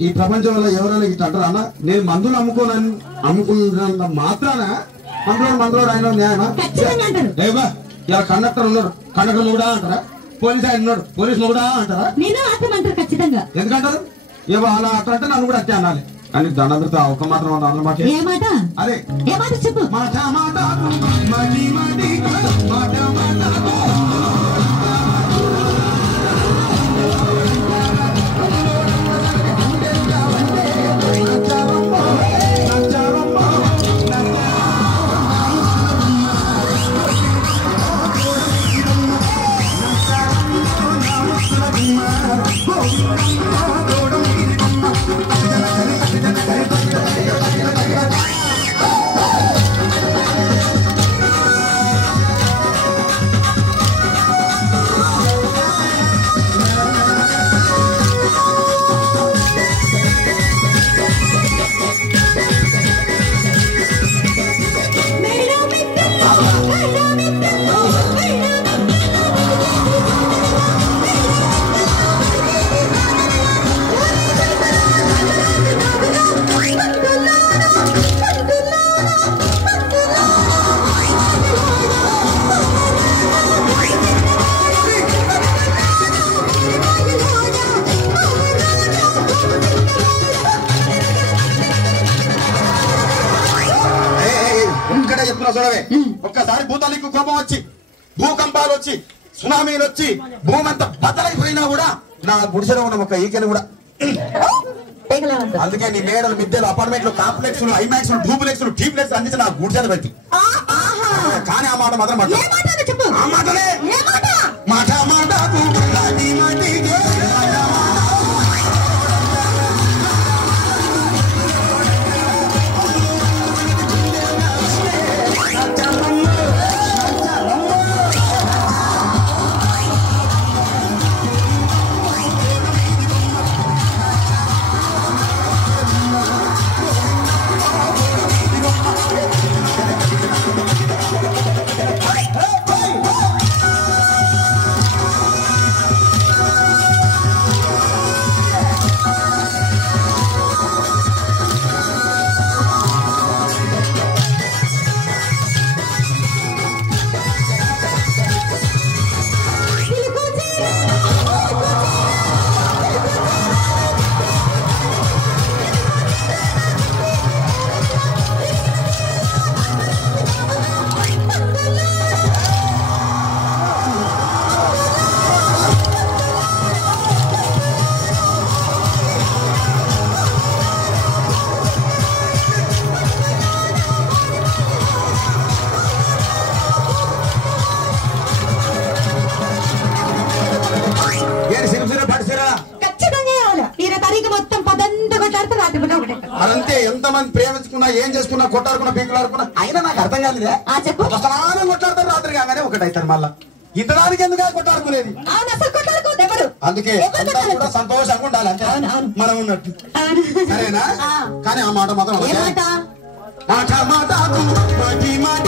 ఈ ప్రపంచంలో ఎవరైనా ఇట్లా అంటారు అన్న నేను మందులు అమ్ముకున్నంత మాత్రాన మందులోడు ఆయన న్యాయమా ఏవా ఇలా కండక్టర్ ఉన్నాడు కండక్టర్ మొగుడా అంటారా పోలీస్ ఆయన ఉన్నాడు పోలీస్ మొగుడా అంటారా ఖచ్చితంగా ఎందుకంటారు ఏవో అలా అట్లా అంటే నన్ను కూడా అట్టే అనాలి కానీ దండతో ఒక మాత్రం అన్నమాట అదే చెప్పు మాట మాట మడి మడి మాట మాట చూడవే ఒక్కసారి భూతానికి కోపం వచ్చి భూకంపాలు వచ్చి సునామీలు వచ్చి భూమి అంతా బద్దలైపోయినా కూడా నా గుడిసెలో ఉన్న ఒక ఈకెను కూడా అందుకే నీ మేడలు మిద్దెలు అపార్ట్మెంట్లు కాంప్లెక్స్ ఐమాక్స్ డూప్లెక్స్ టీప్లెక్స్ అందించి నా గుడిసెలు పెట్టి కానీ ఆ మాట మాత్రం ఆ మాటలే మాట మాట అదంతే ఎంతమంది ప్రేమించుకున్నా ఏం చేసుకున్నా కొట్టాడుకున్నా పీకులాడుకున్నా అయినా నాకు అర్థం కాలేదే సమానం కొట్లాడతారు రాత్రి కాగానే ఒకటైతారు మళ్ళా ఇంతదానికి ఎందుకు కొట్టాడుకునేది అందుకే కూడా సంతోషంగా ఉండాలి అంతే మనం ఉన్నట్టు సరేనా కానీ ఆ మాట మాత్రం మాట మాట